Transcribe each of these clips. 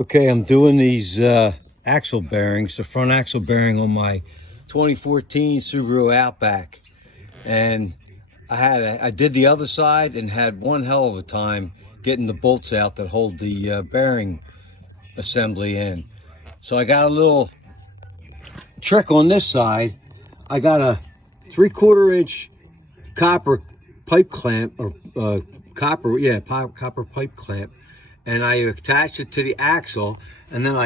Okay, I'm doing these axle bearings, the front axle bearing on my 2014 Subaru Outback. And I did the other side and had one hell of a time getting the bolts out that hold the bearing assembly in. So I got a little trick on this side. I got a 3/4 inch copper pipe clamp, or copper pipe clamp, and I attached it to the axle, and then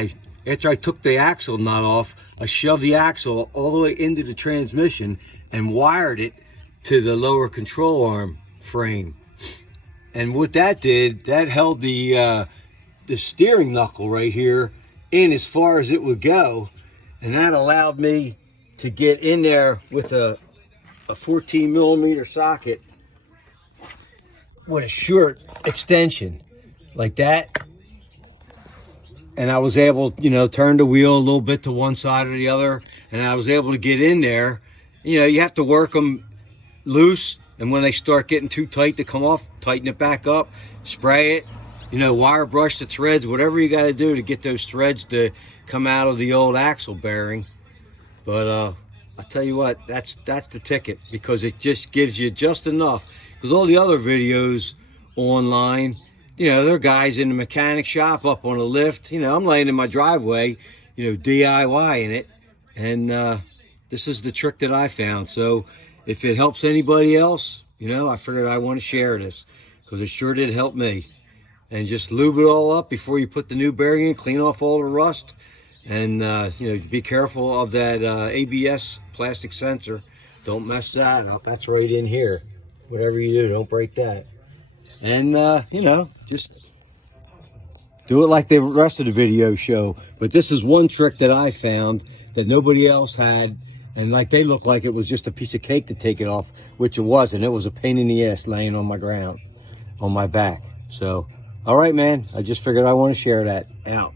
after I took the axle nut off, I shoved the axle all the way into the transmission and wired it to the lower control arm frame. And what that did, that held the steering knuckle right here in as far as it would go, and that allowed me to get in there with a 14 millimeter socket with a short extension like that, and I was able, turn the wheel a little bit to one side or the other, and I was able to get in there. You have to work them loose, and when they start getting too tight to come off, tighten it back up, spray it, wire brush the threads, whatever you got to do to get those threads to come out of the old axle bearing. But I'll tell you what, that's the ticket, because it just gives you just enough. Because all the other videos online, they're guys in the mechanic shop up on a lift. I'm laying in my driveway, DIY in it. And this is the trick that I found. So if it helps anybody else, I figured I want to share this, because it sure did help me. And just lube it all up before you put the new bearing in, clean off all the rust. And be careful of that ABS plastic sensor. Don't mess that up. That's right in here. Whatever you do, don't break that. And just do it like the rest of the video show. But this is one trick that I found that nobody else had, and they looked like it was just a piece of cake to take it off, which it wasn't. It was a pain in the ass laying on my ground, on my back. So all right, man, I just figured I want to share that. Out.